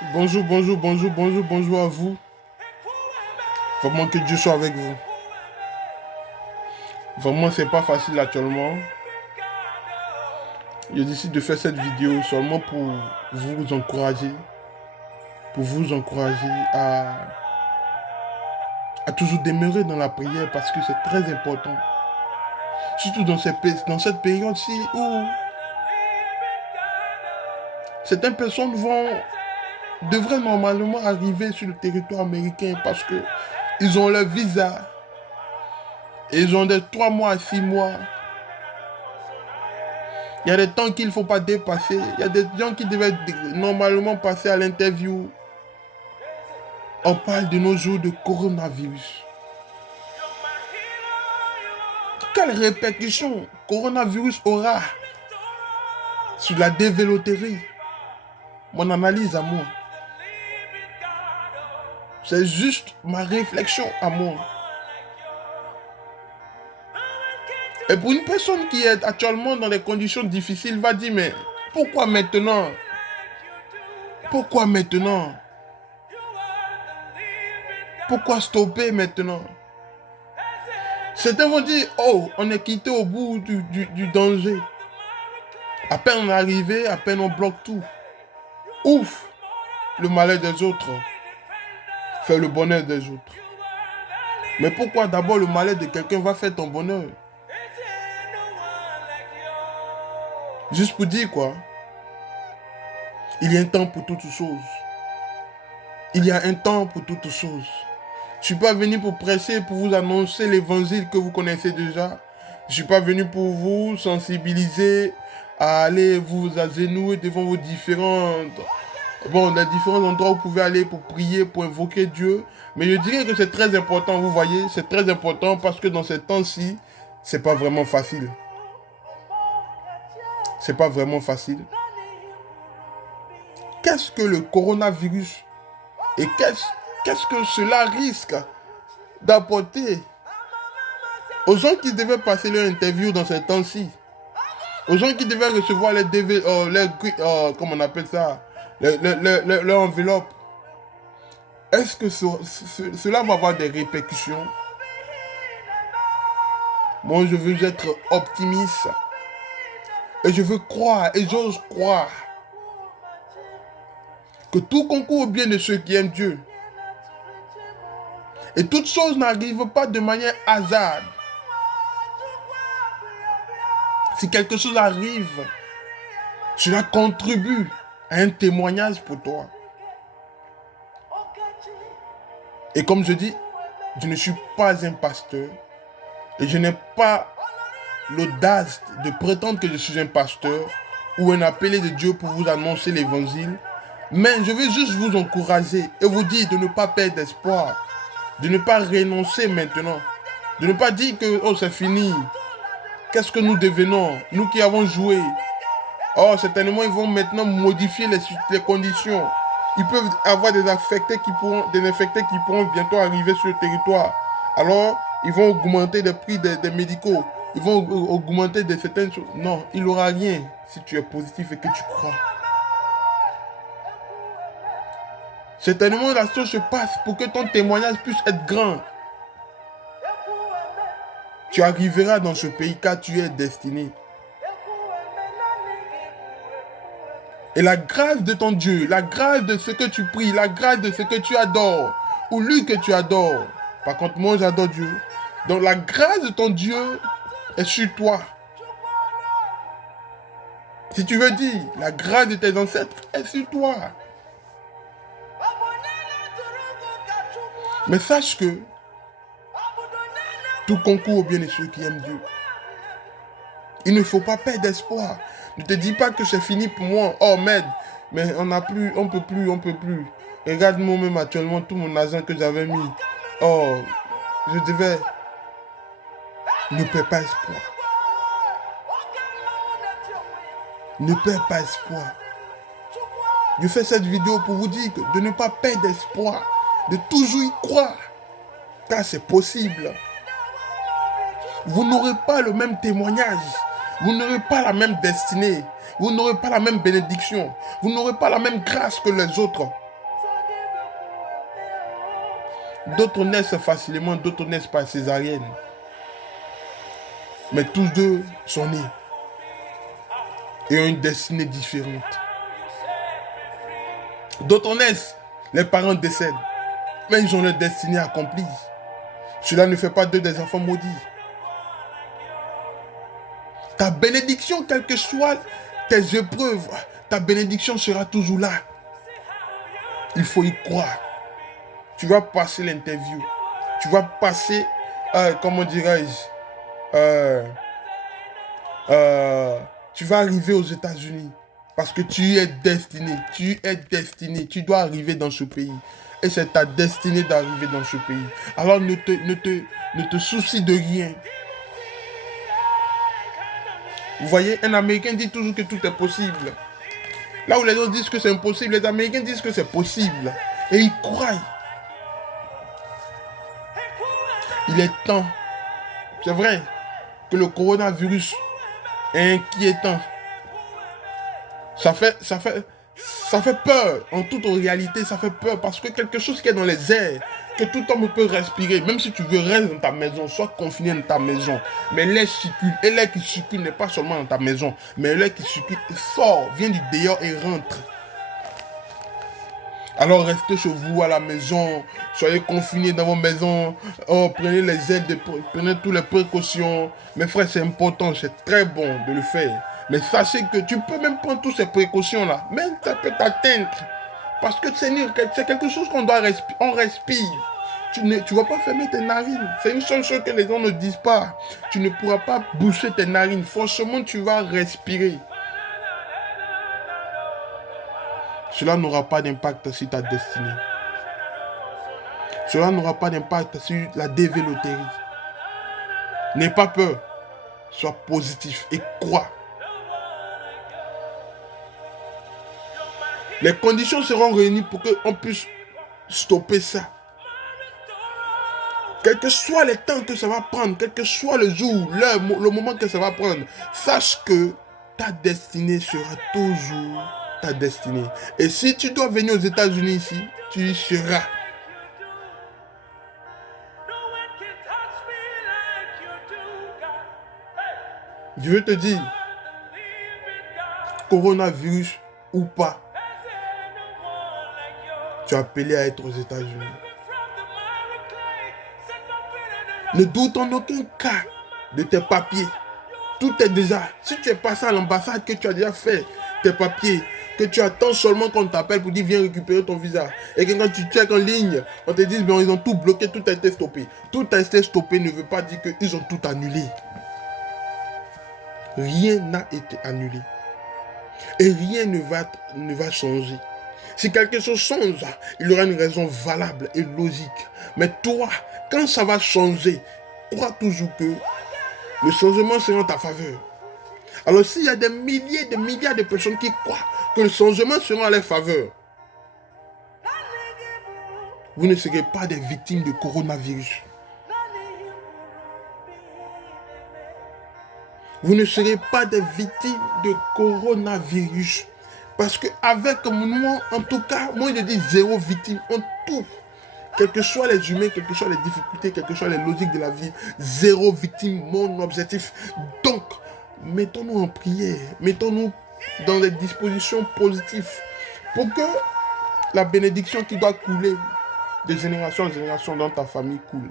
Bonjour, bonjour, bonjour, bonjour, bonjour à vous. Vraiment que Dieu soit avec vous. Vraiment, c'est pas facile actuellement. Je décide de faire cette vidéo seulement pour vous encourager, à toujours demeurer dans la prière parce que c'est très important. Surtout dans cette période-ci où certaines personnes devraient normalement arriver sur le territoire américain parce que ils ont leur visa. Et ils ont des 3 mois à 6 mois. Il y a des temps qu'il ne faut pas dépasser. Il y a des gens qui devaient normalement passer à l'interview. On parle de nos jours de coronavirus. Quelles répercussions coronavirus aura sur la dévéloterie? Mon analyse à moi. C'est juste ma réflexion à moi. Et pour une personne qui est actuellement dans des conditions difficiles, va dire, mais pourquoi maintenant? Pourquoi maintenant? Pourquoi stopper maintenant? Certains vont dire, oh, on est quitté au bout du danger. À peine on est arrivé, à peine on bloque tout. Ouf, le malheur des autres fait le bonheur des autres. Mais pourquoi d'abord le malheur de quelqu'un va faire ton bonheur? Juste pour dire quoi? Il y a un temps pour toutes choses. Il y a un temps pour toutes choses. Je ne suis pas venu pour prêcher, pour vous annoncer l'évangile que vous connaissez déjà. Je ne suis pas venu pour vous sensibiliser à aller vous agenouiller devant vos les différents endroits où vous pouvez aller pour prier, pour invoquer Dieu. Mais je dirais que c'est très important, vous voyez, c'est très important parce que dans ces temps-ci, c'est pas vraiment facile. C'est pas vraiment facile. Qu'est-ce que le coronavirus et qu'est-ce que cela risque d'apporter aux gens qui devaient passer leur interview dans ces temps-ci, aux gens qui devaient recevoir comment on appelle ça, leur enveloppe? Est-ce que cela va avoir des répercussions? Moi, je veux être optimiste. Et je veux croire, et j'ose croire, que tout concourt au bien de ceux qui aiment Dieu. Et toute chose n'arrive pas de manière hasard. Si quelque chose arrive, cela contribue à un témoignage pour toi. Et comme je dis, je ne suis pas un pasteur. Et je n'ai pas l'audace de prétendre que je suis un pasteur ou un appelé de Dieu pour vous annoncer l'évangile. Mais je veux juste vous encourager et vous dire de ne pas perdre d'espoir. De ne pas renoncer maintenant. De ne pas dire que oh, c'est fini. Qu'est-ce que nous devenons? Nous qui avons joué. Oh, certainement, ils vont maintenant modifier les conditions. Ils peuvent avoir des infectés qui pourront bientôt arriver sur le territoire. Alors, ils vont augmenter les prix des médicaux. Ils vont augmenter certaines choses. Non, il n'y aura rien si tu es positif et que tu crois. Certainement, la chose se passe pour que ton témoignage puisse être grand. Tu arriveras dans ce pays car tu es destiné. Et la grâce de ton Dieu, la grâce de ce que tu pries, la grâce de ce que tu adores, ou lui que tu adores. Par contre, moi j'adore Dieu. Donc la grâce de ton Dieu est sur toi. Si tu veux dire, la grâce de tes ancêtres est sur toi. Mais sache que tout concourt au bien de ceux qui aiment Dieu. Il ne faut pas perdre d'espoir. Ne te dis pas que c'est fini pour moi. Oh merde, mais on peut plus. Regarde-moi même actuellement tout mon argent que j'avais mis. Oh, je devais. Ne perds pas espoir. Ne perds pas espoir. Je fais cette vidéo pour vous dire de ne pas perdre espoir. De toujours y croire. Car c'est possible. Vous n'aurez pas le même témoignage. Vous n'aurez pas la même destinée. Vous n'aurez pas la même bénédiction. Vous n'aurez pas la même grâce que les autres. D'autres naissent facilement, d'autres naissent par césarienne. Mais tous deux sont nés et ont une destinée différente. D'autres naissent, les parents décèdent, mais ils ont leur destinée accomplie. Cela ne fait pas d'eux des enfants maudits. Ta bénédiction, quelles que soient tes épreuves, ta bénédiction sera toujours là. Il faut y croire. Tu vas passer l'interview. Tu vas passer, comment dirais-je, tu vas arriver aux États-Unis. Parce que tu es destiné. Tu es destiné. Tu dois arriver dans ce pays. Et c'est ta destinée d'arriver dans ce pays. Alors ne te soucie de rien. Vous voyez, un Américain dit toujours que tout est possible. Là où les autres disent que c'est impossible, les Américains disent que c'est possible. Et ils croient. Il est temps, c'est vrai, que le coronavirus est inquiétant. Ça fait peur. En toute réalité, ça fait peur parce que quelque chose qui est dans les airs, que tout homme peut respirer, même si tu veux rester dans ta maison, sois confiné dans ta maison. Mais l'air circule. Et l'air qui circule n'est pas seulement dans ta maison, mais l'air qui circule sort, vient du dehors et rentre. Alors restez chez vous à la maison, soyez confinés dans vos maisons, prenez les aides, prenez toutes les précautions. Mes frères, c'est important, c'est très bon de le faire. Mais sachez que tu peux même prendre toutes ces précautions-là, mais ça peut t'atteindre. Parce que c'est quelque chose qu'on doit respirer, on respire. Tu ne vas pas fermer tes narines. C'est une seule chose que les gens ne disent pas. Tu ne pourras pas boucher tes narines. Forcément, tu vas respirer. Cela n'aura pas d'impact sur ta destinée. Cela n'aura pas d'impact sur la DV loterie. N'aie pas peur. Sois positif et crois. Les conditions seront réunies pour qu'on puisse stopper ça. Quel que soit le temps que ça va prendre, quel que soit le jour, l'heure, le moment que ça va prendre, sache que ta destinée sera toujours ta destinée. Et si tu dois venir aux États-Unis ici, tu y seras. Je veux te dire, coronavirus ou pas, tu es appelé à être aux États-Unis. Ne doute en aucun cas de tes papiers. Tout est déjà. Si tu es passé à l'ambassade, que tu as déjà fait tes papiers, que tu attends seulement qu'on t'appelle pour dire viens récupérer ton visa. Et que quand tu checkes en ligne, on te dit bon, ils ont tout bloqué, tout a été stoppé. Tout a été stoppé ne veut pas dire qu'ils ont tout annulé. Rien n'a été annulé. Et rien ne va changer. Si quelque chose change, il y aura une raison valable et logique. Mais toi, quand ça va changer, crois toujours que le changement sera en ta faveur. Alors s'il y a des milliers, des milliards de personnes qui croient que le changement sera en leur faveur, vous ne serez pas des victimes de coronavirus. Vous ne serez pas des victimes de coronavirus. Parce qu'avec moi, en tout cas, moi je dis zéro victime en tout. Quels que soient les humains, quelles que soient les difficultés, quelles que soient les logiques de la vie, zéro victime, mon objectif. Donc, mettons-nous en prière, mettons-nous dans les dispositions positives pour que la bénédiction qui doit couler de génération en génération dans ta famille coule.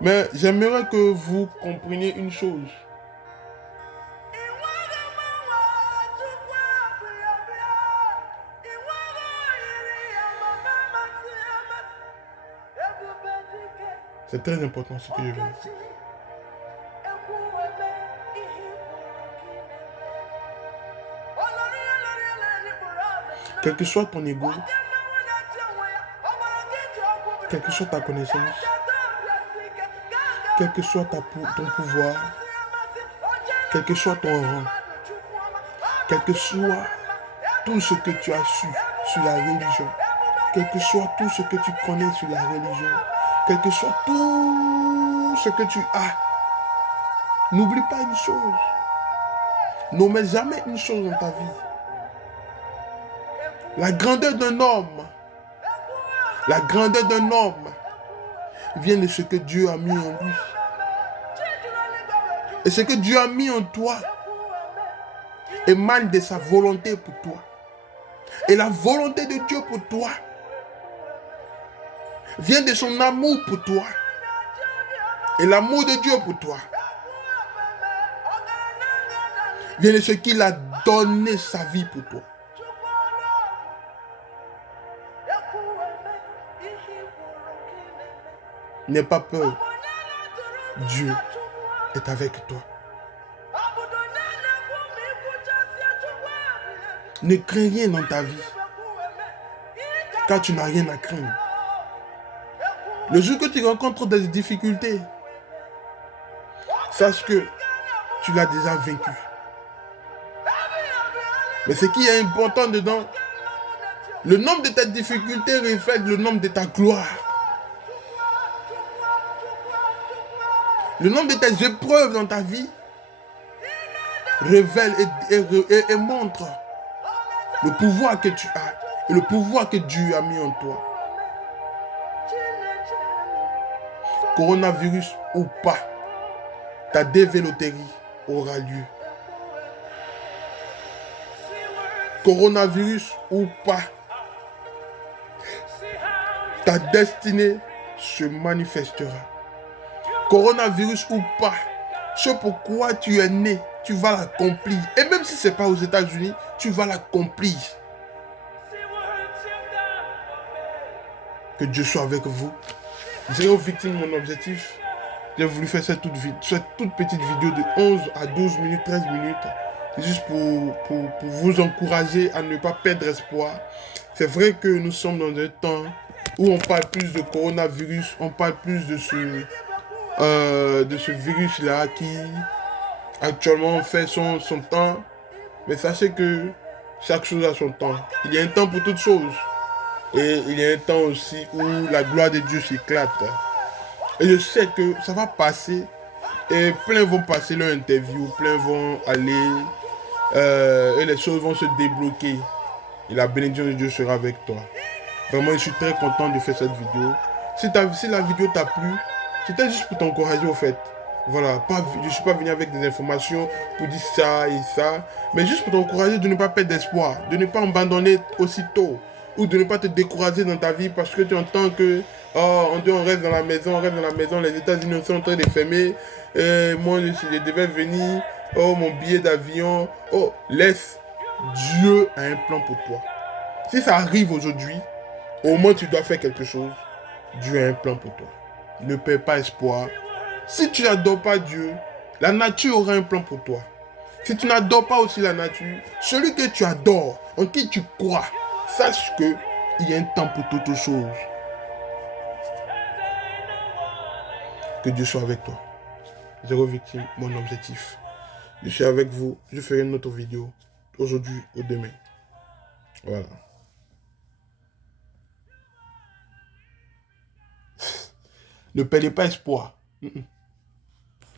Mais j'aimerais que vous compreniez une chose. C'est très important ce que je viens de dire. Quel que soit ton ego, quelle que soit ta connaissance, quel que soit ton pouvoir, quel que soit ton rang, quel que soit tout ce que tu as su sur la religion, quel que soit tout ce que tu connais sur la religion, quel que soit tout ce que tu as, n'oublie pas une chose. N'omets jamais une chose dans ta vie. La grandeur d'un homme, la grandeur d'un homme vient de ce que Dieu a mis en lui. Et ce que Dieu a mis en toi émane de sa volonté pour toi. Et la volonté de Dieu pour toi vient de son amour pour toi. Et l'amour de Dieu pour toi vient de ce qu'il a donné sa vie pour toi. N'aie pas peur. Dieu est avec toi. Ne crains rien dans ta vie, car tu n'as rien à craindre. Le jour que tu rencontres des difficultés, sache que tu l'as déjà vaincu. Mais ce qui est important dedans, le nombre de tes difficultés reflète le nombre de ta gloire. Le nombre de tes épreuves dans ta vie révèle et montre le pouvoir que tu as et le pouvoir que Dieu a mis en toi. Coronavirus ou pas, ta dévéloterie aura lieu. Coronavirus ou pas, ta destinée se manifestera. Coronavirus ou pas, ce pourquoi tu es né, tu vas l'accomplir. Et même si ce n'est pas aux États-Unis, tu vas l'accomplir. Que Dieu soit avec vous. Zéro victime, mon objectif. J'ai voulu faire cette toute petite vidéo de 11 à 12 minutes, 13 minutes. C'est juste pour vous encourager à ne pas perdre espoir. C'est vrai que nous sommes dans un temps où on parle plus de coronavirus, on parle plus de ce virus-là qui actuellement fait son temps. Mais sachez que chaque chose a son temps. Il y a un temps pour toutes choses. Et il y a un temps aussi où la gloire de Dieu s'éclate. Et je sais que ça va passer. Et plein vont passer leur interview. Plein vont aller. Et les choses vont se débloquer. Et la bénédiction de Dieu sera avec toi. Vraiment, je suis très content de faire cette vidéo. Si la vidéo t'a plu, c'était juste pour t'encourager au fait. Voilà, je ne suis pas venu avec des informations pour dire ça et ça. Mais juste pour t'encourager de ne pas perdre d'espoir. De ne pas abandonner aussitôt. Ou de ne pas te décourager dans ta vie parce que tu entends que on reste dans la maison, les États-Unis sont en train de fermer. Moi, je devais venir. Oh, mon billet d'avion. Oh, laisse. Dieu a un plan pour toi. Si ça arrive aujourd'hui, au moins tu dois faire quelque chose. Dieu a un plan pour toi. Ne perds pas espoir. Si tu n'adores pas Dieu, la nature aura un plan pour toi. Si tu n'adores pas aussi la nature, celui que tu adores, en qui tu crois, sache qu'il y a un temps pour toutes choses. Que Dieu soit avec toi. Zéro victime, mon objectif. Je suis avec vous. Je ferai une autre vidéo aujourd'hui ou demain. Voilà. Ne perdez pas espoir.